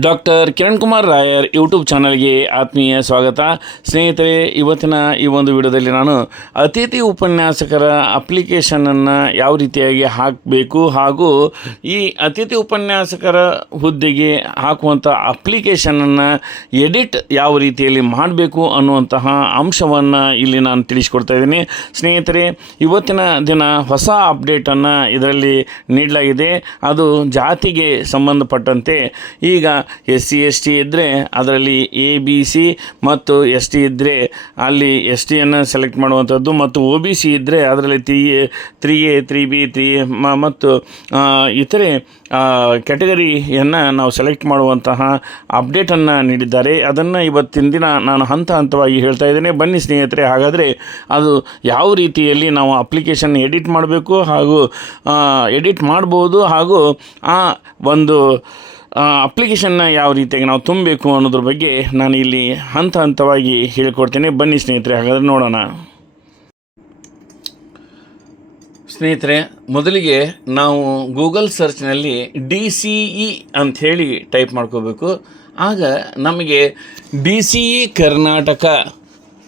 Doctor Kiran Kumar ರಾಯರ್ YouTube ಚಾನಲ್ಗೆ ಆತ್ಮೀಯ ಸ್ವಾಗತ. ಸ್ನೇಹಿತರೆ, ಇವತ್ತಿನ ಈ ಒಂದು ವಿಡಿಯೋದಲ್ಲಿ ನಾನು ಅತಿಥಿ ಉಪನ್ಯಾಸಕರ ಅಪ್ಲಿಕೇಶನನ್ನು ಯಾವ ರೀತಿಯಾಗಿ ಹಾಕಬೇಕು ಹಾಗೂ ಈ ಅತಿಥಿ ಉಪನ್ಯಾಸಕರ ಹುದ್ದೆಗೆ ಹಾಕುವಂಥ ಅಪ್ಲಿಕೇಶನನ್ನು ಎಡಿಟ್ ಯಾವ ರೀತಿಯಲ್ಲಿ ಮಾಡಬೇಕು ಅನ್ನುವಂತಹ ಅಂಶವನ್ನು ಇಲ್ಲಿ ನಾನು ತಿಳಿಸ್ಕೊಡ್ತಾ ಇದ್ದೀನಿ. ಸ್ನೇಹಿತರೆ, ಇವತ್ತಿನ ದಿನ ಹೊಸ ಅಪ್ಡೇಟನ್ನು ಇದರಲ್ಲಿ ನೀಡಲಾಗಿದೆ. ಅದು ಜಾತಿಗೆ ಸಂಬಂಧಪಟ್ಟಂತೆ ಈಗ SC ST ಇದ್ದರೆ ಅದರಲ್ಲಿ ABC ಮತ್ತು ST ಇದ್ದರೆ ಅಲ್ಲಿ STಯನ್ನು ಸೆಲೆಕ್ಟ್ ಮಾಡುವಂಥದ್ದು, ಮತ್ತು OBC ಇದ್ದರೆ ಅದರಲ್ಲಿ 3A 3B 3A ಮತ್ತು ಇತರೆ ಕ್ಯಾಟಗರಿಯನ್ನು ನಾವು ಸೆಲೆಕ್ಟ್ ಮಾಡುವಂತಹ ಅಪ್ಡೇಟನ್ನು ನೀಡಿದ್ದಾರೆ. ಅದನ್ನು ಇವತ್ತಿನ ದಿನ ನಾನು ಹಂತವಾಗಿ ಹೇಳ್ತಾ ಇದ್ದೇನೆ. ಬನ್ನಿ ಸ್ನೇಹಿತರೆ, ಹಾಗಾದರೆ ಅದು ಯಾವ ರೀತಿಯಲ್ಲಿ ನಾವು ಅಪ್ಲಿಕೇಶನ್ ಎಡಿಟ್ ಮಾಡಬೇಕು ಹಾಗೂ ಎಡಿಟ್ ಮಾಡ್ಬೋದು ಹಾಗೂ ಆ ಒಂದು ಅಪ್ಲಿಕೇಶನ್ನ ಯಾವ ರೀತಿಯಾಗಿ ನಾವು ತುಂಬಬೇಕು ಅನ್ನೋದ್ರ ಬಗ್ಗೆ ನಾನು ಇಲ್ಲಿ ಹಂತವಾಗಿ ಹೇಳ್ಕೊಡ್ತೇನೆ. ಬನ್ನಿ ಸ್ನೇಹಿತರೆ, ಹಾಗಾದರೆ ನೋಡೋಣ. ಸ್ನೇಹಿತರೆ, ಮೊದಲಿಗೆ ನಾವು ಗೂಗಲ್ ಸರ್ಚ್ನಲ್ಲಿ DCE ಅಂಥೇಳಿ ಟೈಪ್ ಮಾಡ್ಕೋಬೇಕು. ಆಗ ನಮಗೆ DCE ಕರ್ನಾಟಕ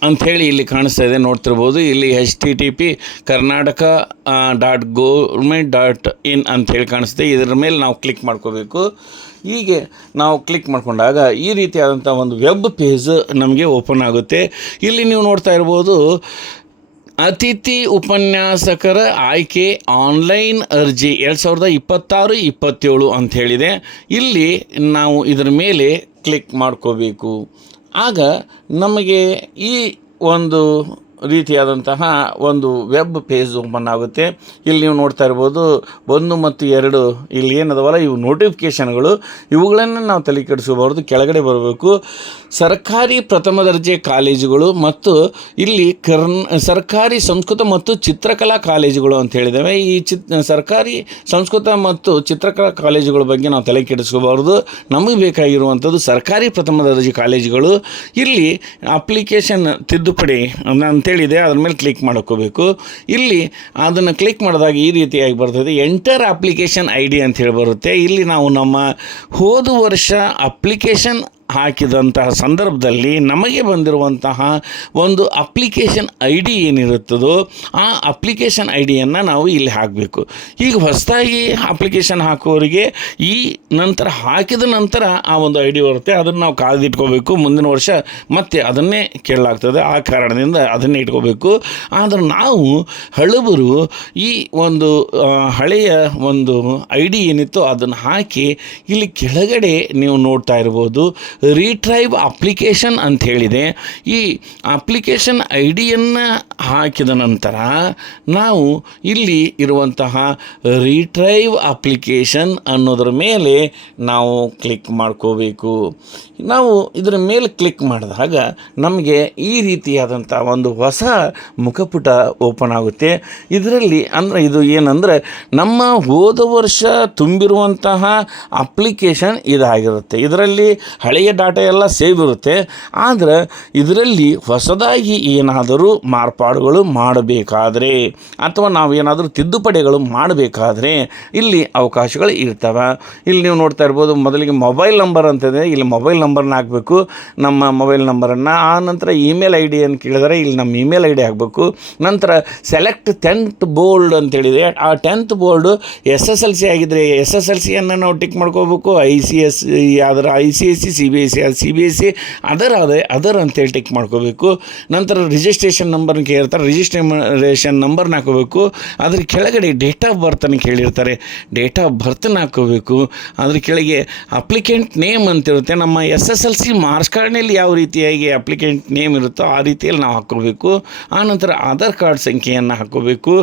ಅಂಥೇಳಿ ಇಲ್ಲಿ ಕಾಣಿಸ್ತಾ ಇದೆ, ನೋಡ್ತಿರ್ಬೋದು. ಇಲ್ಲಿ http karnataka.government.in ಅಂಥೇಳಿ ಕಾಣಿಸುತ್ತೆ. ಇದರ ಮೇಲೆ ನಾವು ಕ್ಲಿಕ್ ಮಾಡ್ಕೋಬೇಕು. ಹೀಗೆ ನಾವು ಕ್ಲಿಕ್ ಮಾಡಿಕೊಂಡಾಗ ಈ ರೀತಿಯಾದಂಥ ಒಂದು ವೆಬ್ ಪೇಜ್ ನಮಗೆ ಓಪನ್ ಆಗುತ್ತೆ. ಇಲ್ಲಿ ನೀವು ನೋಡ್ತಾ ಇರ್ಬೋದು, ಅತಿಥಿ ಉಪನ್ಯಾಸಕರ ಆಯ್ಕೆ ಆನ್ಲೈನ್ ಅರ್ಜಿ 2026-27 ಅಂಥೇಳಿದೆ. ಇಲ್ಲಿ ನಾವು ಇದರ ಮೇಲೆ ಕ್ಲಿಕ್ ಮಾಡ್ಕೋಬೇಕು. ಆಗ ನಮಗೆ ಈ ಒಂದು ರೀತಿಯಾದಂತಹ ಒಂದು ವೆಬ್ ಪೇಜ್ ಓಪನ್ ಆಗುತ್ತೆ. ಇಲ್ಲಿ ನೀವು ನೋಡ್ತಾ ಇರ್ಬೋದು 1 ಮತ್ತು 2 ಇಲ್ಲಿ ಏನದವಲ್ಲ ಇವು ನೋಟಿಫಿಕೇಷನ್ಗಳು, ಇವುಗಳನ್ನು ನಾವು ತಲೆ ಕೆಡಿಸಬಾರ್ದು. ಕೆಳಗಡೆ ಬರಬೇಕು. ಸರ್ಕಾರಿ ಪ್ರಥಮ ದರ್ಜೆ ಕಾಲೇಜುಗಳು ಮತ್ತು ಇಲ್ಲಿ ಸರ್ಕಾರಿ ಸಂಸ್ಕೃತ ಮತ್ತು ಚಿತ್ರಕಲಾ ಕಾಲೇಜುಗಳು ಅಂತ ಹೇಳಿದ್ದೇವೆ. ಈ ಸರ್ಕಾರಿ ಸಂಸ್ಕೃತ ಮತ್ತು ಚಿತ್ರಕಲಾ ಕಾಲೇಜುಗಳ ಬಗ್ಗೆ ನಾವು ತಲೆ ಕೆಡಿಸ್ಕೋಬಾರ್ದು. ನಮಗೆ ಬೇಕಾಗಿರುವಂಥದ್ದು ಸರ್ಕಾರಿ ಪ್ರಥಮ ದರ್ಜೆ ಕಾಲೇಜುಗಳು. ಇಲ್ಲಿ ಅಪ್ಲಿಕೇಶನ್ ತಿದ್ದುಪಡಿ ಅಂತೇಳಿದೆ, ಅದ್ರ ಮೇಲೆ ಕ್ಲಿಕ್ ಮಾಡ್ಕೋಬೇಕು. ಇಲ್ಲಿ ಅದನ್ನು ಕ್ಲಿಕ್ ಮಾಡಿದಾಗ ಈ ರೀತಿಯಾಗಿ ಬರ್ತದೆ, ಎಂಟರ್ ಅಪ್ಲಿಕೇಶನ್ ID ಅಂತ ಹೇಳಿ ಬರುತ್ತೆ. ಇಲ್ಲಿ ನಾವು ನಮ್ಮ ಹೋದ ವರ್ಷ ಅಪ್ಲಿಕೇಶನ್ ಹಾಕಿದಂತಹ ಸಂದರ್ಭದಲ್ಲಿ ನಮಗೆ ಬಂದಿರುವಂತಹ ಒಂದು ಅಪ್ಲಿಕೇಶನ್ ID ಏನಿರುತ್ತದೋ ಆ ಅಪ್ಲಿಕೇಶನ್ IDಯನ್ನು ನಾವು ಇಲ್ಲಿ ಹಾಕಬೇಕು. ಈಗ ಹೊಸದಾಗಿ ಅಪ್ಲಿಕೇಶನ್ ಹಾಕುವವರಿಗೆ ಈ ನಂತರ ಹಾಕಿದ ನಂತರ ಆ ಒಂದು ID ಬರುತ್ತೆ. ಅದನ್ನು ನಾವು ಕಾದಿಟ್ಕೋಬೇಕು. ಮುಂದಿನ ವರ್ಷ ಮತ್ತೆ ಅದನ್ನೇ ಕೇಳಲಾಗ್ತದೆ. ಆ ಕಾರಣದಿಂದ ಅದನ್ನೇ ಇಟ್ಕೋಬೇಕು. ಆದರೆ ನಾವು ಹಳಬರು ಈ ಒಂದು ಹಳೆಯ ಒಂದು ID ಏನಿತ್ತು ಅದನ್ನು ಹಾಕಿ ಇಲ್ಲಿ ಕೆಳಗಡೆ ನೀವು ನೋಡ್ತಾ ಇರ್ಬೋದು, ರೀಟ್ರೈವ್ ಅಪ್ಲಿಕೇಶನ್ ಅಂತ ಹೇಳಿದೆ. ಈ ಅಪ್ಲಿಕೇಶನ್ IDಯನ್ನು ಹಾಕಿದ ನಂತರ ನಾವು ಇಲ್ಲಿ ಇರುವಂತಹ ರೀಟ್ರೈವ್ ಅಪ್ಲಿಕೇಶನ್ ಅನ್ನೋದ್ರ ಮೇಲೆ ನಾವು ಕ್ಲಿಕ್ ಮಾಡ್ಕೋಬೇಕು. ನಾವು ಇದರ ಮೇಲೆ ಕ್ಲಿಕ್ ಮಾಡಿದಾಗ ನಮಗೆ ಈ ರೀತಿಯಾದಂಥ ಒಂದು ಹೊಸ ಮುಖಪುಟ ಓಪನ್ ಆಗುತ್ತೆ. ಇದರಲ್ಲಿ ಅಂದರೆ ಇದು ಏನಂದರೆ ನಮ್ಮ ಹೋದ ವರ್ಷ ತುಂಬಿರುವಂತಹ ಅಪ್ಲಿಕೇಶನ್ ಇದಾಗಿರುತ್ತೆ. ಇದರಲ್ಲಿ ಹಳೆಯ ಡಾಟಾ ಎಲ್ಲ ಸೇವ್ ಇರುತ್ತೆ. ಆದರೆ ಇದರಲ್ಲಿ ಹೊಸದಾಗಿ ಏನಾದರೂ ಮಾರ್ಪಾಡುಗಳು ಮಾಡಬೇಕಾದ್ರೆ ಅಥವಾ ನಾವು ಏನಾದರೂ ತಿದ್ದುಪಡಿಗಳು ಮಾಡಬೇಕಾದ್ರೆ ಇಲ್ಲಿ ಅವಕಾಶಗಳು ಇರ್ತವೆ. ಇಲ್ಲಿ ನೀವು ನೋಡ್ತಾ ಇರ್ಬೋದು, ಮೊದಲಿಗೆ ಮೊಬೈಲ್ ನಂಬರ್ ಅಂತಿದೆ. ಇಲ್ಲಿ ಮೊಬೈಲ್ ನಂಬರ್ನ ಹಾಕಬೇಕು, ನಮ್ಮ ಮೊಬೈಲ್ ನಂಬರನ್ನು. ಆ ನಂತರ ಇಮೇಲ್ ID ಅಂತ ಕೇಳಿದರೆ ಇಲ್ಲಿ ನಮ್ಮ ಇಮೇಲ್ ID ಹಾಕಬೇಕು. ನಂತರ ಸೆಲೆಕ್ಟ್ 10th ಬೋರ್ಡ್ ಅಂತೇಳಿದೆ. ಆ 10th ಬೋರ್ಡು SSLC ಆಗಿದ್ದರೆ SSLCಯನ್ನು ನಾವು ಟಿಕ್ ಮಾಡ್ಕೋಬೇಕು. ICSE ಆದರೆ ICSE, CBSE ಅದರ್ ಅಂತೇಳಿ ಟಿಕ್ ಮಾಡ್ಕೋಬೇಕು. ನಂತರ ರಿಜಿಸ್ಟ್ರೇಷನ್ ನಂಬರ್ನ ಕೇಳ್ತಾರೆ, ರಿಜಿಸ್ಟ್ರೇಷನ್ ನಂಬರ್ನ ಹಾಕೋಬೇಕು. ಅದ್ರ ಕೆಳಗಡೆ ಡೇಟ್ ಆಫ್ ಬರ್ತನ್ನು ಕೇಳಿರ್ತಾರೆ, ಡೇಟ್ ಆಫ್ ಬರ್ತನ್ನು ಹಾಕೋಬೇಕು. ಅದ್ರ ಕೆಳಗೆ ಅಪ್ಲಿಕೆಂಟ್ ನೇಮ್ ಅಂತಿರುತ್ತೆ. ನಮ್ಮ SSLC ಮಾರ್ಕ್ಸ್ ಕಾರ್ಡ್ನಲ್ಲಿ ಯಾವ ರೀತಿಯಾಗಿ ಅಪ್ಲಿಕೆಂಟ್ ನೇಮ್ ಇರುತ್ತೋ ಆ ರೀತಿಯಲ್ಲಿ ನಾವು ಹಾಕೋಬೇಕು. ಆನಂತರ ಆಧಾರ್ ಕಾರ್ಡ್ ಸಂಖ್ಯೆಯನ್ನು ಹಾಕೋಬೇಕು.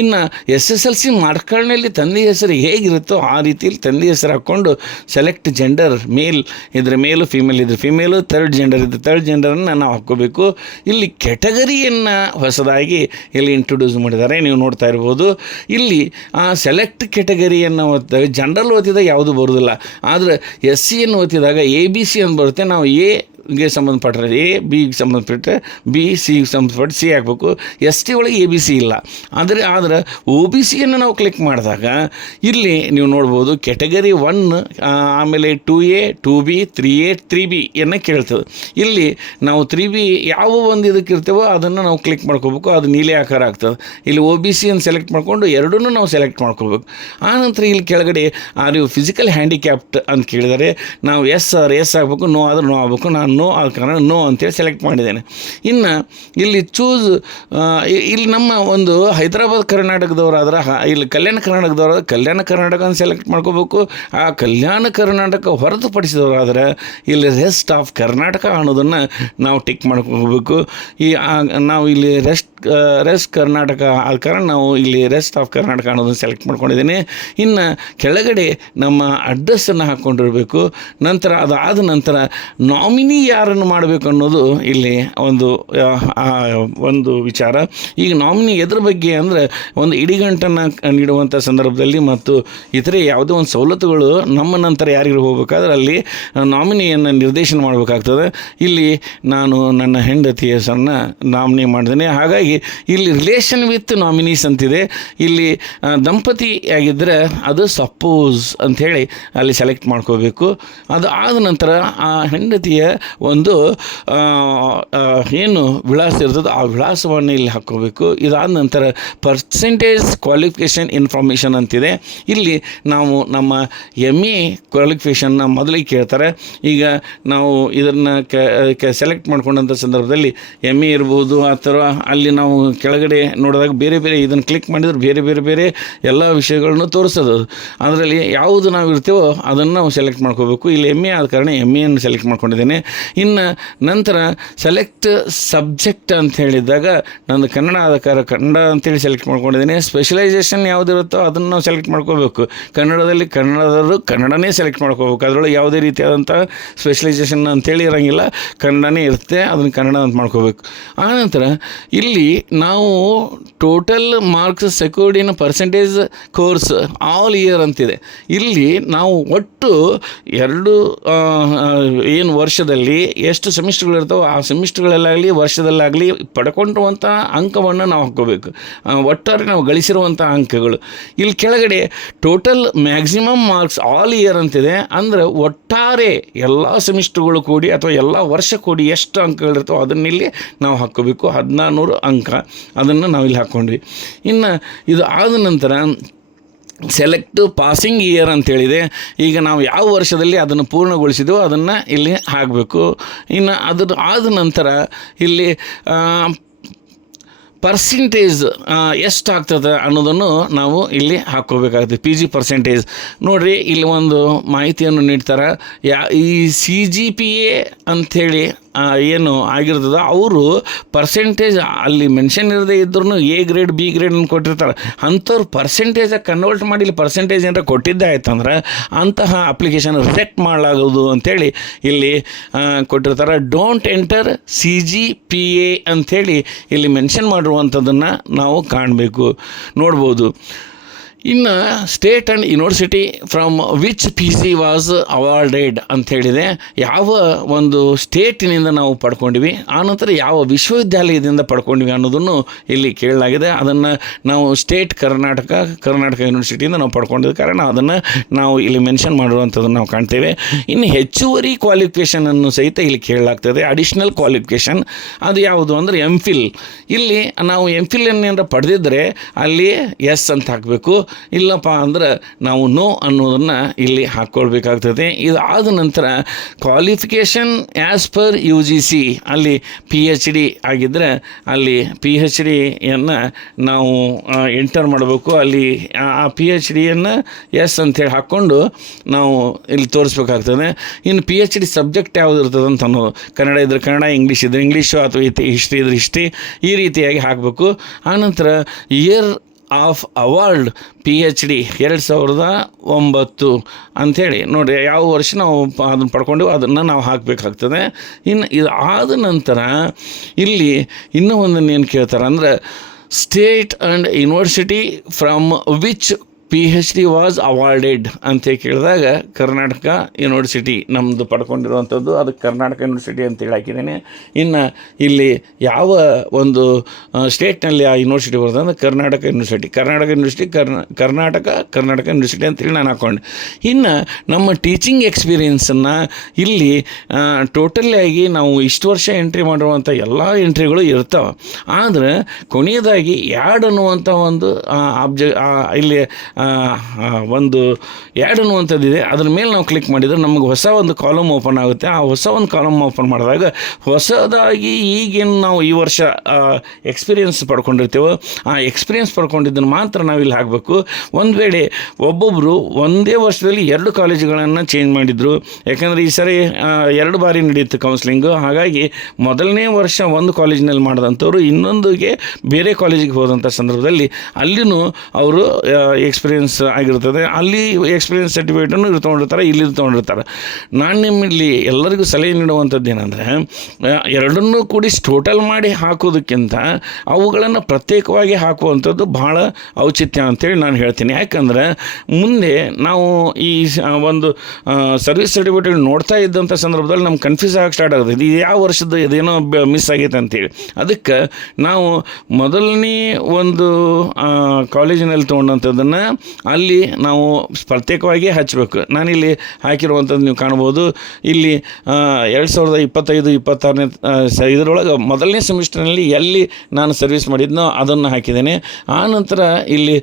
ಇನ್ನು SSLC ಮಾರ್ಕ್ಸ್ ಕಾರ್ಡ್ನಲ್ಲಿ ತಂದೆ ಹೆಸರು ಹೇಗಿರುತ್ತೋ ಆ ರೀತಿಯಲ್ಲಿ ತಂದೆ ಹೆಸರು ಹಾಕ್ಕೊಂಡು ಸೆಲೆಕ್ಟ್ ಜೆಂಡರ್ ಮೇಲ್ ಇದ್ರೆ ಮೇಲು, ಫಿಮೇಲ್ ಇದ್ರೆ ಫಿಮೇಲು, ಥರ್ಡ್ ಜೆಂಡರ್ ಇದ್ದರೆ ಥರ್ಡ್ ಜೆಂಡರನ್ನು ನಾವು ಹಾಕ್ಕೋಬೇಕು. ಇಲ್ಲಿ ಕ್ಯಾಟಗರಿಯನ್ನು ಹೊಸದಾಗಿ ಇಲ್ಲಿ ಇಂಟ್ರೊಡ್ಯೂಸ್ ಮಾಡಿದ್ದಾರೆ, ನೀವು ನೋಡ್ತಾ ಇರ್ಬೋದು. ಇಲ್ಲಿ ಸೆಲೆಕ್ಟ್ ಕ್ಯಾಟಗರಿಯನ್ನು ಓದಿದಾಗ ಜನರಲ್ ಓದಿದಾಗ ಯಾವುದು ಬರೋದಿಲ್ಲ. ಆದರೆ SCಯನ್ನು ಓದಿದಾಗ ABC ಅಂತ ಬರುತ್ತೆ. ನಾವು ಗೆ ಸಂಬಂಧಪಟ್ಟರೆ ಎ, ಬಿಗೆ ಸಂಬಂಧಪಟ್ಟರೆ ಬಿ, ಸಿಗೆ ಸಂಬಂಧಪಟ್ಟ ಸಿ ಹಾಕಬೇಕು. ಎಸ್ ಟಿ ಒಳಗೆ ಎ ಬಿ ಸಿ ಇಲ್ಲ. ಆದರೆ ಒ ಬಿ ಸಿಯನ್ನು ನಾವು ಕ್ಲಿಕ್ ಮಾಡಿದಾಗ ಇಲ್ಲಿ ನೀವು ನೋಡ್ಬೋದು ಕೆಟಗರಿ 1, ಆಮೇಲೆ 2A, 2B, 3A, 3B ಕೇಳ್ತದೆ. ಇಲ್ಲಿ ನಾವು 3B ಯಾವ ಒಂದು ಇದಕ್ಕೆ ಇರ್ತೇವೋ ಅದನ್ನು ನಾವು ಕ್ಲಿಕ್ ಮಾಡ್ಕೋಬೇಕು. ಅದು ನೀಲಿ ಆಕಾರ ಆಗ್ತದೆ. ಇಲ್ಲಿ ಒ ಬಿ ಸಿಯನ್ನು ಸೆಲೆಕ್ಟ್ ಮಾಡಿಕೊಂಡು ಎರಡನ್ನೂ ನಾವು ಸೆಲೆಕ್ಟ್ ಮಾಡ್ಕೋಬೇಕು. ಆನಂತರ ಇಲ್ಲಿ ಕೆಳಗಡೆ ಆರ್ ಯು ಫಿಸಿಕಲ್ ಹ್ಯಾಂಡಿಕ್ಯಾಪ್ಟ್ ಅಂತ ಕೇಳಿದರೆ ನಾವು ಎಸ್ ಆಗಬೇಕು, ನೋ ಆದ್ರೆ ನೋ ಆಗಬೇಕು. ನಾನು ನೋ ಆದ ಕಾರಣ ನೋ ಅಂತೇಳಿ ಸೆಲೆಕ್ಟ್ ಮಾಡಿದ್ದೇನೆ. ಇನ್ನು ಇಲ್ಲಿ ಚೂಸ್ ಇಲ್ಲಿ ನಮ್ಮ ಒಂದು ಹೈದರಾಬಾದ್ ಕರ್ನಾಟಕದವರಾದ್ರೆ ಇಲ್ಲಿ ಕಲ್ಯಾಣ ಕರ್ನಾಟಕ ಅಂತ ಸೆಲೆಕ್ಟ್ ಮಾಡ್ಕೋಬೇಕು. ಆ ಕಲ್ಯಾಣ ಕರ್ನಾಟಕ ಹೊರತುಪಡಿಸಿದವರಾದ್ರೆ ಇಲ್ಲಿ ರೆಸ್ಟ್ ಆಫ್ ಕರ್ನಾಟಕ ಅನ್ನೋದನ್ನು ನಾವು ಟಿಕ್ ಮಾಡ್ಕೋಬೇಕು. ನಾವು ಇಲ್ಲಿ ರೆಸ್ಟ್ ಕರ್ನಾಟಕ ಆದ ಕಾರಣ ನಾವು ಇಲ್ಲಿ ರೆಸ್ಟ್ ಆಫ್ ಕರ್ನಾಟಕ ಅನ್ನೋದನ್ನು ಸೆಲೆಕ್ಟ್ ಮಾಡ್ಕೊಂಡಿದ್ದೀನಿ. ಇನ್ನು ಕೆಳಗಡೆ ನಮ್ಮ ಅಡ್ರೆಸ್ಸನ್ನು ಹಾಕ್ಕೊಂಡಿರಬೇಕು. ನಂತರ ಅದಾದ ನಂತರ ನಾಮಿನಿ ಯಾರನ್ನು ಮಾಡಬೇಕು ಅನ್ನೋದು ಇಲ್ಲಿ ಒಂದು ವಿಚಾರ. ಈಗ ನಾಮಿನಿ ಎದ್ರ ಬಗ್ಗೆ ಅಂದರೆ ಒಂದು ಇಡಿಗಂಟನ್ನು ನೀಡುವಂಥ ಸಂದರ್ಭದಲ್ಲಿ ಮತ್ತು ಇತರೆ ಯಾವುದೋ ಒಂದು ಸವಲತ್ತುಗಳು ನಮ್ಮ ನಂತರ ಯಾರಿಗೂ ಹೋಗಬೇಕಾದ್ರೆ ಅಲ್ಲಿ ನಾಮಿನಿಯನ್ನು ನಿರ್ದೇಶನ ಮಾಡಬೇಕಾಗ್ತದೆ. ಇಲ್ಲಿ ನಾನು ನನ್ನ ಹೆಂಡತಿಯ ಹೆಸರನ್ನು ನಾಮಿನಿ ಮಾಡಿದ್ದೇನೆ. ಹಾಗಾಗಿ ಇಲ್ಲಿ ರಿಲೇಷನ್ ವಿತ್ ನಾಮಿನೀಸ್ ಅಂತಿದೆ. ಇಲ್ಲಿ ದಂಪತಿ ಆಗಿದ್ದರೆ ಅದು ಸಪೋಸ್ ಅಂಥೇಳಿ ಅಲ್ಲಿ ಸೆಲೆಕ್ಟ್ ಮಾಡ್ಕೋಬೇಕು. ಅದು ಆದ ನಂತರ ಆ ಹೆಂಡತಿಯ ಒಂದು ಏನು ವಿಳಾಸ ಇರ್ತದೆ ಆ ವಿಳಾಸವನ್ನು ಇಲ್ಲಿ ಹಾಕ್ಕೋಬೇಕು. ಇದಾದ ನಂತರ ಪರ್ಸೆಂಟೇಜ್ ಕ್ವಾಲಿಫಿಕೇಷನ್ ಇನ್ಫಾರ್ಮೇಷನ್ ಅಂತಿದೆ. ಇಲ್ಲಿ ನಾವು ನಮ್ಮ MA ಕ್ವಾಲಿಫಿಕೇಷನ್ನ ಮೊದಲಿಗೆ ಕೇಳ್ತಾರೆ. ಈಗ ನಾವು ಇದನ್ನು ಸೆಲೆಕ್ಟ್ ಮಾಡ್ಕೊಂಡಂಥ ಸಂದರ್ಭದಲ್ಲಿ MA ಇರ್ಬೋದು. ಆ ಥರ ಅಲ್ಲಿ ನಾವು ಕೆಳಗಡೆ ನೋಡಿದಾಗ ಬೇರೆ ಇದನ್ನು ಕ್ಲಿಕ್ ಮಾಡಿದ್ರೆ ಬೇರೆ ಎಲ್ಲ ವಿಷಯಗಳನ್ನು ತೋರಿಸೋದು. ಅದರಲ್ಲಿ ಯಾವುದು ನಾವು ಇರ್ತೀವೋ ಅದನ್ನು ನಾವು ಸೆಲೆಕ್ಟ್ ಮಾಡ್ಕೋಬೇಕು. ಇಲ್ಲಿ MA ಆದ ಕಾರಣ MAಯನ್ನು ಸೆಲೆಕ್ಟ್ ಮಾಡ್ಕೊಂಡಿದ್ದೇನೆ. ಇನ್ನು ನಂತರ ಸೆಲೆಕ್ಟ್ ಸಬ್ಜೆಕ್ಟ್ ಅಂತ ಹೇಳಿದಾಗ ನಂದು ಕನ್ನಡ ಆದ ಕಾರಣ ಕನ್ನಡ ಅಂತೇಳಿ ಸೆಲೆಕ್ಟ್ ಮಾಡ್ಕೊಂಡಿದ್ದೇನೆ. ಸ್ಪೆಷಲೈಸೇಷನ್ ಯಾವುದಿರುತ್ತೋ ಅದನ್ನು ನಾವು ಸೆಲೆಕ್ಟ್ ಮಾಡ್ಕೋಬೇಕು. ಕನ್ನಡದಲ್ಲಿ ಕನ್ನಡದವರು ಕನ್ನಡನೇ ಸೆಲೆಕ್ಟ್ ಮಾಡ್ಕೋಬೇಕು. ಅದರೊಳಗೆ ಯಾವುದೇ ರೀತಿಯಾದಂಥ ಸ್ಪೆಷಲೈಸೇಷನ್ ಅಂತೇಳಿ ಇರೋಂಗಿಲ್ಲ, ಕನ್ನಡನೇ ಇರುತ್ತೆ, ಅದನ್ನು ಕನ್ನಡ ಅಂತ ಮಾಡ್ಕೋಬೇಕು. ಆನಂತರ ಇಲ್ಲಿ ನಾವು ಟೋಟಲ್ ಮಾರ್ಕ್ಸ್ ಸೆಕ್ಯೂರ್ಡ್ ಇನ್ ಪರ್ಸೆಂಟೇಜ್ ಕೋರ್ಸ್ ಆಲ್ ಇಯರ್ ಅಂತಿದೆ. ಇಲ್ಲಿ ನಾವು ಒಟ್ಟು ಏನು ವರ್ಷದಲ್ಲಿ ಎಷ್ಟು ಸೆಮಿಸ್ಟರ್ಗಳಿರ್ತಾವೆ ಆ ಸೆಮಿಸ್ಟರ್ಗಳಲ್ಲಾಗಲಿ ವರ್ಷದಲ್ಲಾಗಲಿ ಪಡ್ಕೊಂಡಿರುವಂಥ ಅಂಕವನ್ನು ನಾವು ಹಾಕ್ಕೋಬೇಕು. ಒಟ್ಟಾರೆ ನಾವು ಗಳಿಸಿರುವಂಥ ಅಂಕಗಳು. ಇಲ್ಲಿ ಕೆಳಗಡೆ total maximum marks all year ಅಂತಿದೆ. ಅಂದರೆ ಒಟ್ಟಾರೆ ಎಲ್ಲ ಸೆಮಿಸ್ಟರ್ಗಳು ಕೂಡಿ ಅಥವಾ ಎಲ್ಲ ವರ್ಷ ಕೂಡಿ ಎಷ್ಟು ಅಂಕಗಳಿರ್ತಾವೆ ಅದನ್ನಿಲ್ಲಿ ನಾವು ಹಾಕ್ಕೋಬೇಕು. 1400 ಅಂಕ ಅದನ್ನು ನಾವು ಇಲ್ಲಿ ಹಾಕ್ಕೊಂಡ್ವಿ. ಇನ್ನು ಇದು ಆದ ನಂತರ ಸೆಲೆಕ್ಟ್ ಪಾಸಿಂಗ್ ಇಯರ್ ಅಂತೇಳಿದೆ. ಈಗ ನಾವು ಯಾವ ವರ್ಷದಲ್ಲಿ ಅದನ್ನು ಪೂರ್ಣಗೊಳಿಸಿದೆವೋ ಅದನ್ನು ಇಲ್ಲಿ ಹಾಕಬೇಕು. ಇನ್ನು ಅದ್ರ ಆದ ನಂತರ ಇಲ್ಲಿ ಪರ್ಸೆಂಟೇಜ್ ಎಷ್ಟಾಗ್ತದೆ ಅನ್ನೋದನ್ನು ನಾವು ಇಲ್ಲಿ ಹಾಕ್ಕೋಬೇಕಾಗುತ್ತೆ. PG ಪರ್ಸೆಂಟೇಜ್ ನೋಡಿರಿ, ಇಲ್ಲಿ ಒಂದು ಮಾಹಿತಿಯನ್ನು ನೀಡ್ತಾರೆ. ಈ CGPA ಅಂಥೇಳಿ ಏನು ಆಗಿರ್ತದೆ ಅವರು ಪರ್ಸೆಂಟೇಜ್ ಅಲ್ಲಿ ಮೆನ್ಷನ್ ಇರದೇ ಇದ್ರೂ A ಗ್ರೇಡ್ B ಗ್ರೇಡ್ ಅಂತ ಕೊಟ್ಟಿರ್ತಾರೆ. ಅಂಥವ್ರು ಪರ್ಸೆಂಟೇಜಾಗಿ ಕನ್ವರ್ಟ್ ಮಾಡಿ ಇಲ್ಲಿ ಪರ್ಸೆಂಟೇಜ್ ಏನಾರ ಕೊಟ್ಟಿದ್ದೆ ಆಯ್ತಂದ್ರೆ ಅಂತಹ ಅಪ್ಲಿಕೇಶನ್ ರಿಜೆಕ್ಟ್ ಮಾಡಲಾಗೋದು ಅಂಥೇಳಿ ಇಲ್ಲಿ ಕೊಟ್ಟಿರ್ತಾರೆ. ಡೋಂಟ್ ಎಂಟರ್ CGPA ಅಂಥೇಳಿ ಇಲ್ಲಿ ಮೆನ್ಷನ್ ಮಾಡಿರುವಂಥದ್ದನ್ನು ನಾವು ಕಾಣಬೇಕು, ನೋಡ್ಬೋದು. ಇನ್ನು state and university from which PC was awarded ಅಂಥೇಳಿದೆ. ಯಾವ ಒಂದು ಸ್ಟೇಟಿನಿಂದ ನಾವು ಪಡ್ಕೊಂಡಿವಿ, ಆನಂತರ ಯಾವ ವಿಶ್ವವಿದ್ಯಾಲಯದಿಂದ ಪಡ್ಕೊಂಡಿವಿ ಅನ್ನೋದನ್ನು ಇಲ್ಲಿ ಕೇಳಲಾಗಿದೆ. ಅದನ್ನು ನಾವು ಸ್ಟೇಟ್ ಕರ್ನಾಟಕ ಯೂನಿವರ್ಸಿಟಿಯಿಂದ ನಾವು ಪಡ್ಕೊಂಡಿದ್ದ ಕಾರಣ ಅದನ್ನು ನಾವು ಇಲ್ಲಿ ಮೆನ್ಷನ್ ಮಾಡಿರುವಂಥದ್ದನ್ನು ನಾವು ಕಾಣ್ತೇವೆ. ಇನ್ನು ಹೆಚ್ಚುವರಿ ಕ್ವಾಲಿಫಿಕೇಷನನ್ನು ಸಹಿತ ಇಲ್ಲಿ ಕೇಳಲಾಗ್ತದೆ. ಅಡಿಷ್ನಲ್ ಕ್ವಾಲಿಫಿಕೇಷನ್ ಅದು ಯಾವುದು ಅಂದರೆ MPhil. ಇಲ್ಲಿ ನಾವು MPhil ಏನಾರ ಪಡೆದಿದ್ದರೆ ಅಲ್ಲಿ ಎಸ್ ಅಂತ ಹಾಕಬೇಕು. ಇಲ್ಲಪ್ಪ ಅಂದ್ರೆ ನಾವು ನೋ ಅನ್ನೋದನ್ನು ಇಲ್ಲಿ ಹಾಕ್ಕೊಳ್ಬೇಕಾಗ್ತದೆ. ಇದಾದ ನಂತರ ಕ್ವಾಲಿಫಿಕೇಷನ್ ಆ್ಯಸ್ ಪರ್ UGC ಅಲ್ಲಿ PhD ಆಗಿದ್ದರೆ ಅಲ್ಲಿ PhDಯನ್ನು ನಾವು ಎಂಟರ್ ಮಾಡಬೇಕು. ಅಲ್ಲಿ ಆ PhDಯನ್ನು ಎಸ್ ಅಂಥೇಳಿ ಹಾಕ್ಕೊಂಡು ನಾವು ಇಲ್ಲಿ ತೋರಿಸ್ಬೇಕಾಗ್ತದೆ. ಇನ್ನು PhD ಸಬ್ಜೆಕ್ಟ್ ಯಾವುದು ಇರ್ತದೆ ಅಂತ ಅನ್ನೋದು, ಕನ್ನಡ ಇದ್ದರೆ ಕನ್ನಡ, ಇಂಗ್ಲೀಷ್ ಇದ್ದರೆ ಇಂಗ್ಲೀಷು ಅಥವಾ ಹಿಸ್ಟ್ರಿ ಇದ್ರೆ ಹಿಸ್ಟ್ರಿ, ಈ ರೀತಿಯಾಗಿ ಹಾಕಬೇಕು. ಆನಂತರ ಇಯರ್ ಆಫ್ ಅವಾರ್ಡ್ PhD 2009 ಅಂಥೇಳಿ ನೋಡಿ, ಯಾವ ವರ್ಷ ನಾವು ಅದನ್ನು ಪಡ್ಕೊಂಡೆವು ಅದನ್ನು ನಾವು ಹಾಕಬೇಕಾಗ್ತದೆ. ಇನ್ನು ಇದು ಆದ ನಂತರ ಇಲ್ಲಿ ಇನ್ನೂ ಒಂದನ್ನು ಏನು ಕೇಳ್ತಾರೆ ಅಂದರೆ state and university from which PhD was awarded ಅಂತ ಕೇಳಿದಾಗ ಕರ್ನಾಟಕ ಯೂನಿವರ್ಸಿಟಿ ನಮ್ಮದು ಪಡ್ಕೊಂಡಿರುವಂಥದ್ದು, ಅದಕ್ಕೆ ಕರ್ನಾಟಕ ಯೂನಿವರ್ಸಿಟಿ ಅಂತೇಳಿ ಹಾಕಿದ್ದೇನೆ. ಇನ್ನು ಇಲ್ಲಿ ಯಾವ ಒಂದು ಸ್ಟೇಟ್ನಲ್ಲಿ ಆ ಯೂನಿವರ್ಸಿಟಿ ಬರ್ತದೆ ಅಂದರೆ ಕರ್ನಾಟಕ ಯೂನಿವರ್ಸಿಟಿ ಅಂತೇಳಿ ನಾನು ಹಾಕ್ಕೊಂಡೆ. ಇನ್ನು ನಮ್ಮ ಟೀಚಿಂಗ್ ಎಕ್ಸ್ಪೀರಿಯೆನ್ಸನ್ನು ಇಲ್ಲಿ ಟೋಟಲಿಯಾಗಿ ನಾವು ಇಷ್ಟು ವರ್ಷ ಎಂಟ್ರಿ ಮಾಡಿರುವಂಥ ಎಲ್ಲ ಎಂಟ್ರಿಗಳು ಇರ್ತಾವೆ. ಆದರೆ ಕೊನೆಯದಾಗಿ ಯಾಡ್ ಅನ್ನುವಂಥ ಒಂದು ಇಲ್ಲಿ ಒಂದು ಆ್ಯಡ್ ಅನ್ನುವಂಥದ್ದಿದೆ. ಅದ್ರ ಮೇಲೆ ನಾವು ಕ್ಲಿಕ್ ಮಾಡಿದರೆ ನಮಗೆ ಹೊಸ ಒಂದು ಕಾಲಮ್ ಓಪನ್ ಆಗುತ್ತೆ. ಆ ಹೊಸ ಒಂದು ಕಾಲಮ್ ಓಪನ್ ಮಾಡಿದಾಗ ಹೊಸದಾಗಿ ಈಗೇನು ನಾವು ಈ ವರ್ಷ ಎಕ್ಸ್ಪೀರಿಯೆನ್ಸ್ ಪಡ್ಕೊಂಡಿರ್ತೇವೋ ಆ ಎಕ್ಸ್ಪೀರಿಯೆನ್ಸ್ ಪಡ್ಕೊಂಡಿದ್ದನ್ನು ಮಾತ್ರ ನಾವು ಇಲ್ಲಿ ಹಾಕಬೇಕು. ಒಂದು ವೇಳೆ ಒಬ್ಬೊಬ್ಬರು ಒಂದೇ ವರ್ಷದಲ್ಲಿ 2 ಕಾಲೇಜುಗಳನ್ನು ಚೇಂಜ್ ಮಾಡಿದರು. ಯಾಕಂದರೆ ಈ ಸರಿ 2 ಬಾರಿ ನಡೆಯುತ್ತೆ ಕೌನ್ಸ್ಲಿಂಗು. ಹಾಗಾಗಿ ಮೊದಲನೇ ವರ್ಷ ಒಂದು ಕಾಲೇಜಿನಲ್ಲಿ ಮಾಡಿದಂಥವ್ರು ಇನ್ನೊಂದಿಗೆ ಬೇರೆ ಕಾಲೇಜಿಗೆ ಹೋದಂಥ ಸಂದರ್ಭದಲ್ಲಿ ಅಲ್ಲಿನೂ ಅವರು ಎಕ್ಸ್ಪೀರಿಯೆನ್ಸ್ ಆಗಿರ್ತದೆ. ಅಲ್ಲಿ ಎಕ್ಸ್ಪೀರಿಯೆನ್ಸ್ ಸರ್ಟಿಫಿಕೇಟನ್ನು ತೊಗೊಂಡಿರ್ತಾರೆ, ಇಲ್ಲಿ ತೊಗೊಂಡಿರ್ತಾರೆ. ನಾನು ನಿಮ್ಮಲ್ಲಿ ಎಲ್ಲರಿಗೂ ಸಲಹೆ ನೀಡುವಂಥದ್ದು ಏನಂದರೆ, ಎರಡನ್ನೂ ಕೂಡಿ ಟೋಟಲ್ ಮಾಡಿ ಹಾಕೋದಕ್ಕಿಂತ ಅವುಗಳನ್ನು ಪ್ರತ್ಯೇಕವಾಗಿ ಹಾಕುವಂಥದ್ದು ಭಾಳ ಔಚಿತ್ಯ ಅಂತೇಳಿ ನಾನು ಹೇಳ್ತೀನಿ. ಯಾಕಂದರೆ ಮುಂದೆ ನಾವು ಈ ಒಂದು ಸರ್ವಿಸ್ ಸರ್ಟಿಫಿಕೇಟ್ ನೋಡ್ತಾ ಇದ್ದಂಥ ಸಂದರ್ಭದಲ್ಲಿ ನಮ್ಗೆ ಕನ್ಫ್ಯೂಸ್ ಆಗಿ ಸ್ಟಾರ್ಟ್ ಆಗುತ್ತೆ, ಇದು ಯಾವ ವರ್ಷದ್ದು ಇದೇನೋ ಮಿಸ್ ಆಗೈತೆ ಅಂತೇಳಿ. ಅದಕ್ಕೆ ನಾವು ಮೊದಲನೇ ಒಂದು ಕಾಲೇಜಿನಲ್ಲಿ ತೊಗೊಂಡಂಥದ್ದನ್ನು ಅಲ್ಲಿ ನಾವು ಪ್ರತ್ಯೇಕವಾಗಿ ಹಚ್ಚಬೇಕು. ನಾನಿಲ್ಲಿ ಹಾಕಿರುವಂಥದ್ದು ನೀವು ಕಾಣ್ಬೋದು. ಇಲ್ಲಿ 2025-26ನೇ ಇದರೊಳಗೆ ಮೊದಲನೇ ಸೆಮಿಸ್ಟರ್ನಲ್ಲಿ ಎಲ್ಲಿ ನಾನು ಸರ್ವಿಸ್ ಮಾಡಿದ್ನೋ ಅದನ್ನು ಹಾಕಿದ್ದೇನೆ. ಆ ನಂತರ ಇಲ್ಲಿ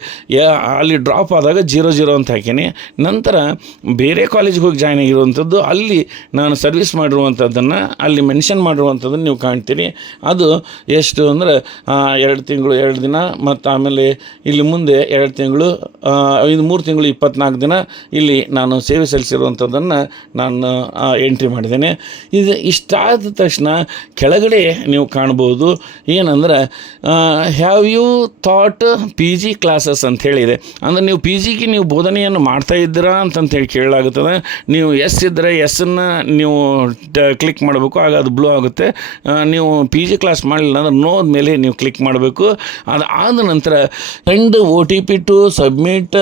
ಅಲ್ಲಿ ಡ್ರಾಪ್ ಆದಾಗ 00 ಅಂತ ಹಾಕೀನಿ. ನಂತರ ಬೇರೆ ಕಾಲೇಜಿಗೆ ಹೋಗಿ ಜಾಯ್ನ್ ಆಗಿರುವಂಥದ್ದು ಅಲ್ಲಿ ನಾನು ಸರ್ವಿಸ್ ಮಾಡಿರುವಂಥದ್ದನ್ನು ಅಲ್ಲಿ ಮೆನ್ಷನ್ ಮಾಡಿರುವಂಥದ್ದನ್ನು ನೀವು ಕಾಣ್ತೀರಿ. ಅದು ಎಷ್ಟು ಅಂದರೆ 2 ತಿಂಗಳು 2 ದಿನ, ಮತ್ತು ಆಮೇಲೆ ಇಲ್ಲಿ ಮುಂದೆ 2 ತಿಂಗಳು 3 ತಿಂಗಳು 24 ದಿನ ಇಲ್ಲಿ ನಾನು ಸೇವೆ ಸಲ್ಲಿಸಿರುವಂಥದ್ದನ್ನು ನಾನು ಎಂಟ್ರಿ ಮಾಡಿದ್ದೇನೆ. ಇದು ಇಷ್ಟಾದ ತಕ್ಷಣ ಕೆಳಗಡೆ ನೀವು ಕಾಣ್ಬೋದು ಏನಂದ್ರೆ have you thought PG classes ಅಂತ ಹೇಳಿದೆ. ಅಂದರೆ ನೀವು PGಗೆ ನೀವು ಬೋಧನೆಯನ್ನು ಮಾಡ್ತಾ ಇದ್ದೀರಾ ಅಂತಂತೇಳಿ ಕೇಳಲಾಗುತ್ತದೆ. ನೀವು ಎಸ್ ಇದ್ದರೆ ಎಸ್ಸನ್ನು ನೀವು ಕ್ಲಿಕ್ ಮಾಡಬೇಕು, ಆಗ ಅದು ಬ್ಲೂ ಆಗುತ್ತೆ. ನೀವು PG ಕ್ಲಾಸ್ ಮಾಡಲಿಲ್ಲ ಅಂದ್ರೆ ನೋದ ಮೇಲೆ ನೀವು ಕ್ಲಿಕ್ ಮಾಡಬೇಕು. ಅದಾದ ನಂತರ send OTP to submit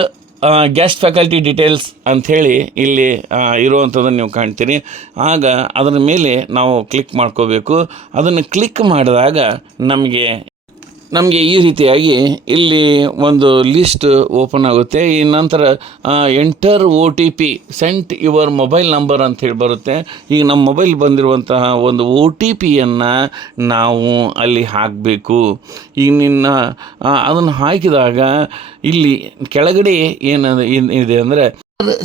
guest faculty details ಅಂಥೇಳಿ ಇಲ್ಲಿ ಇರುವಂಥದ್ದನ್ನು ನೀವು ಕಾಣ್ತೀರಿ. ಆಗ ಅದರ ಮೇಲೆ ನಾವು ಕ್ಲಿಕ್ ಮಾಡ್ಕೋಬೇಕು. ಅದನ್ನು ಕ್ಲಿಕ್ ಮಾಡಿದಾಗ ನಮಗೆ ಈ ರೀತಿಯಾಗಿ ಇಲ್ಲಿ ಒಂದು ಲಿಸ್ಟ್ ಓಪನ್ ಆಗುತ್ತೆ. ಈ ನಂತರ enter OTP sent your mobile number ಅಂಥೇಳಿ ಬರುತ್ತೆ. ಈಗ ನಮ್ಮ ಮೊಬೈಲ್ ಬಂದಿರುವಂತಹ ಒಂದು OTPಯನ್ನು ನಾವು ಅಲ್ಲಿ ಹಾಕಬೇಕು. ಈಗ ಅದನ್ನು ಹಾಕಿದಾಗ ಇಲ್ಲಿ ಕೆಳಗಡೆ ಏನಿದೆ ಅಂದರೆ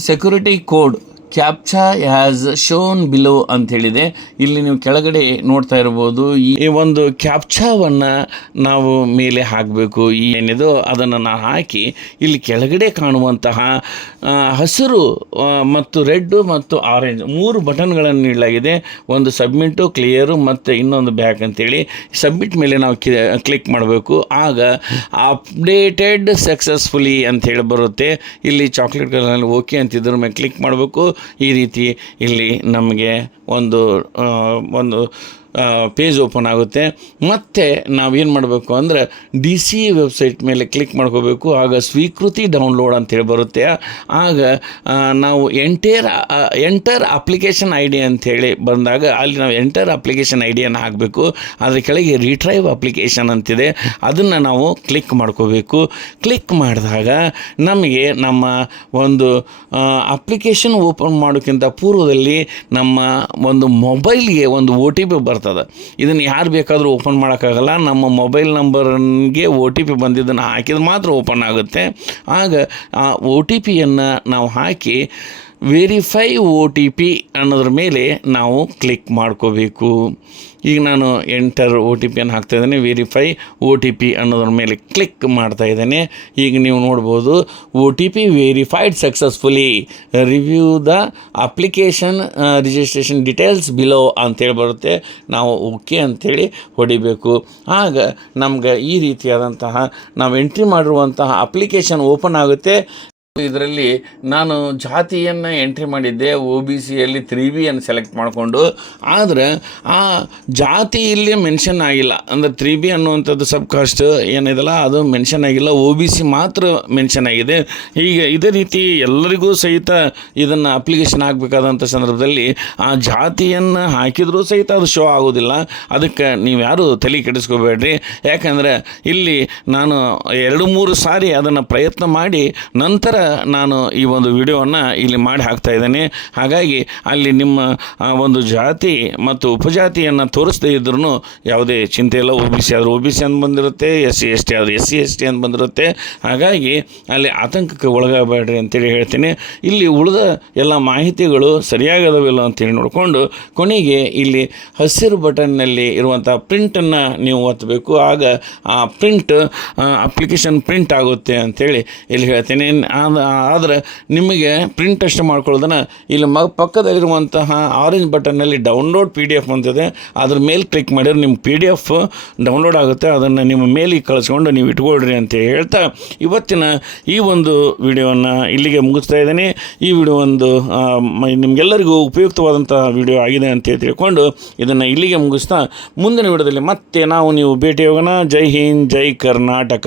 security code captcha has shown below ಅಂಥೇಳಿದೆ. ಇಲ್ಲಿ ನೀವು ಕೆಳಗಡೆ ನೋಡ್ತಾ ಇರ್ಬೋದು. ಈ ಒಂದು ಕ್ಯಾಪ್ಚಾವನ್ನು ನಾವು ಮೇಲೆ ಹಾಕಬೇಕು. ಏನಿದೋ ಅದನ್ನು ನಾವು ಹಾಕಿ ಇಲ್ಲಿ ಕೆಳಗಡೆ ಕಾಣುವಂತಹ ಹಸಿರು ಮತ್ತು ರೆಡ್ಡು ಮತ್ತು ಆರೆಂಜ್ 3 ಬಟನ್ಗಳನ್ನು ನೀಡಲಾಗಿದೆ. ಒಂದು ಸಬ್ಮಿಟು, ಕ್ಲಿಯರು ಮತ್ತು ಇನ್ನೊಂದು ಬ್ಯಾಕ್ ಅಂತೇಳಿ. ಸಬ್ಮಿಟ್ ಮೇಲೆ ನಾವು ಕ್ಲಿಕ್ ಮಾಡಬೇಕು. ಆಗ ಅಪ್ಡೇಟೆಡ್ ಸಕ್ಸಸ್ಫುಲಿ ಅಂಥೇಳಿ ಬರುತ್ತೆ. ಇಲ್ಲಿ ಚಾಕ್ಲೇಟ್ ಕಲರ್ನಲ್ಲಿ ಓಕೆ ಅಂತಿದ್ರ ಮೇಲೆ ಕ್ಲಿಕ್ ಮಾಡಬೇಕು. ಈ ರೀತಿ ಇಲ್ಲಿ ನಮಗೆ ಒಂದು ಪೇಜ್ ಓಪನ್ ಆಗುತ್ತೆ. ಮತ್ತು ನಾವೇನು ಮಾಡಬೇಕು ಅಂದರೆ DC ವೆಬ್ಸೈಟ್ ಮೇಲೆ ಕ್ಲಿಕ್ ಮಾಡ್ಕೋಬೇಕು. ಆಗ ಸ್ವೀಕೃತಿ ಡೌನ್ಲೋಡ್ ಅಂತೇಳಿ ಬರುತ್ತೆ. ಆಗ ನಾವು ಎಂಟರ್ ಅಪ್ಲಿಕೇಶನ್ ID ಅಂಥೇಳಿ ಬಂದಾಗ ಅಲ್ಲಿ ನಾವು ಎಂಟರ್ ಅಪ್ಲಿಕೇಶನ್ IDಯನ್ನು ಹಾಕಬೇಕು. ಅದರ ಕೆಳಗೆ ರಿಟ್ರೈವ್ ಅಪ್ಲಿಕೇಶನ್ ಅಂತಿದೆ, ಅದನ್ನು ನಾವು ಕ್ಲಿಕ್ ಮಾಡ್ಕೋಬೇಕು. ಕ್ಲಿಕ್ ಮಾಡಿದಾಗ ನಮಗೆ ನಮ್ಮ ಒಂದು ಅಪ್ಲಿಕೇಶನ್ ಓಪನ್ ಮಾಡೋಕ್ಕಿಂತ ಪೂರ್ವದಲ್ಲಿ ನಮ್ಮ ಒಂದು ಮೊಬೈಲ್ಗೆ ಒಂದು OTP ಬರ್ತದೆ. ಇದನ್ನು ಯಾರು ಬೇಕಾದರೂ ಓಪನ್ ಮಾಡೋಕ್ಕಾಗಲ್ಲ. ನಮ್ಮ ಮೊಬೈಲ್ ನಂಬರ್ಗೆ OTP ಬಂದಿದ್ದನ್ನು ಹಾಕಿದ್ರೆ ಮಾತ್ರ ಓಪನ್ ಆಗುತ್ತೆ. ಆಗ ಆ OTPಯನ್ನು ನಾವು ಹಾಕಿ ವೆರಿಫೈ OTP ಅನ್ನೋದ್ರ ಮೇಲೆ ನಾವು ಕ್ಲಿಕ್ ಮಾಡ್ಕೋಬೇಕು. ಈಗ ನಾನು ಎಂಟರ್ OTPಯನ್ನು ಹಾಕ್ತಾಯಿದ್ದೇನೆ. ವೆರಿಫೈ OTP ಅನ್ನೋದ್ರ ಮೇಲೆ ಕ್ಲಿಕ್ ಮಾಡ್ತಾಯಿದ್ದೇನೆ. ಈಗ ನೀವು ನೋಡ್ಬೋದು OTP verified successfully, review the application registration details below ಅಂತೇಳಿ ಬರುತ್ತೆ. ನಾವು ಓಕೆ ಅಂಥೇಳಿ ಹೊಡಿಬೇಕು. ಆಗ ನಮ್ಗೆ ಈ ರೀತಿಯಾದಂತಹ ನಾವು ಎಂಟ್ರಿ ಮಾಡಿರುವಂತಹ ಅಪ್ಲಿಕೇಶನ್ ಓಪನ್ ಆಗುತ್ತೆ. ಇದರಲ್ಲಿ ನಾನು ಜಾತಿಯನ್ನು ಎಂಟ್ರಿ ಮಾಡಿದ್ದೆ OBCಯಲ್ಲಿ 3Bಯನ್ನು ಸೆಲೆಕ್ಟ್ ಮಾಡಿಕೊಂಡು. ಆದರೆ ಆ ಜಾತಿ ಇಲ್ಲಿ ಮೆನ್ಷನ್ ಆಗಿಲ್ಲ. ಅಂದರೆ 3B ಅನ್ನುವಂಥದ್ದು ಸಬ್ ಕಾಸ್ಟ್ ಏನಿದೆಲ್ಲ ಅದು ಮೆನ್ಷನ್ ಆಗಿಲ್ಲ, OBC ಮಾತ್ರ ಮೆನ್ಷನ್ ಆಗಿದೆ. ಹೀಗೆ ಇದೇ ರೀತಿ ಎಲ್ಲರಿಗೂ ಸಹಿತ ಇದನ್ನು ಅಪ್ಲಿಕೇಶನ್ ಆಗಬೇಕಾದಂಥ ಸಂದರ್ಭದಲ್ಲಿ ಆ ಜಾತಿಯನ್ನು ಹಾಕಿದರೂ ಸಹಿತ ಅದು ಶೋ ಆಗೋದಿಲ್ಲ. ಅದಕ್ಕೆ ನೀವು ಯಾರು ತಲೆ ಕೆಡಿಸ್ಕೋಬೇಡ್ರಿ. ಯಾಕಂದರೆ ಇಲ್ಲಿ ನಾನು 2-3 ಸಾರಿ ಅದನ್ನು ಪ್ರಯತ್ನ ಮಾಡಿ ನಂತರ ನಾನು ಈ ಒಂದು ವಿಡಿಯೋವನ್ನು ಇಲ್ಲಿ ಮಾಡಿ ಹಾಕ್ತಾ ಇದ್ದೇನೆ. ಹಾಗಾಗಿ ಅಲ್ಲಿ ನಿಮ್ಮ ಒಂದು ಜಾತಿ ಮತ್ತು ಉಪಜಾತಿಯನ್ನು ತೋರಿಸದೇ ಇದ್ರೂ ಯಾವುದೇ ಚಿಂತೆ ಇಲ್ಲ. OBC ಆದರೂ OBC ಅಂತ ಬಂದಿರುತ್ತೆ, SC ST ಆದರೂ SC ST ಅಂತ ಬಂದಿರುತ್ತೆ. ಹಾಗಾಗಿ ಅಲ್ಲಿ ಆತಂಕಕ್ಕೆ ಒಳಗಾಗಬೇಡ್ರಿ ಅಂತೇಳಿ ಹೇಳ್ತೀನಿ. ಇಲ್ಲಿ ಉಳಿದ ಎಲ್ಲ ಮಾಹಿತಿಗಳು ಸರಿಯಾಗದವಿಲ್ಲ ಅಂತೇಳಿ ನೋಡಿಕೊಂಡು ಕೊನೆಗೆ ಇಲ್ಲಿ ಹಸಿರು ಬಟನ್ನಲ್ಲಿ ಇರುವಂಥ ಪ್ರಿಂಟನ್ನು ನೀವು ಒತ್ತಬೇಕು. ಆಗ ಆ ಪ್ರಿಂಟ್ ಅಪ್ಲಿಕೇಶನ್ ಪ್ರಿಂಟ್ ಆಗುತ್ತೆ ಅಂಥೇಳಿ ಇಲ್ಲಿ ಹೇಳ್ತೀನಿ. ಆದರೆ ನಿಮಗೆ ಪ್ರಿಂಟ್ ಅಷ್ಟು ಮಾಡ್ಕೊಳ್ಳೋದನ್ನು ಇಲ್ಲಿ ಪಕ್ಕದಲ್ಲಿರುವಂತಹ ಆರೆಂಜ್ ಬಟನ್ನಲ್ಲಿ ಡೌನ್ಲೋಡ್ PDF ಅಂತಿದೆ, ಅದ್ರ ಮೇಲೆ ಕ್ಲಿಕ್ ಮಾಡಿದ್ರೆ ನಿಮ್ಮ PDF ಡೌನ್ಲೋಡ್ ಆಗುತ್ತೆ. ಅದನ್ನು ನಿಮ್ಮ ಮೇಲಿಗೆ ಕಳಿಸ್ಕೊಂಡು ನೀವು ಇಟ್ಕೊಳ್ರಿ ಅಂತ ಹೇಳ್ತಾ ಇವತ್ತಿನ ಈ ಒಂದು ವಿಡಿಯೋವನ್ನು ಇಲ್ಲಿಗೆ ಮುಗಿಸ್ತಾ ಇದ್ದೀನಿ. ಈ ವಿಡಿಯೋ ಒಂದು ನಿಮಗೆಲ್ಲರಿಗೂ ಉಪಯುಕ್ತವಾದಂಥ ವಿಡಿಯೋ ಆಗಿದೆ ಅಂತ ತಿಳ್ಕೊಂಡು ಇದನ್ನು ಇಲ್ಲಿಗೆ ಮುಗಿಸ್ತಾ ಮುಂದಿನ ವಿಡಿಯೋದಲ್ಲಿ ಮತ್ತೆ ನೀವು ಭೇಟಿ ಹೋಗೋಣ. ಜೈ ಹಿಂದ್, ಜೈ ಕರ್ನಾಟಕ.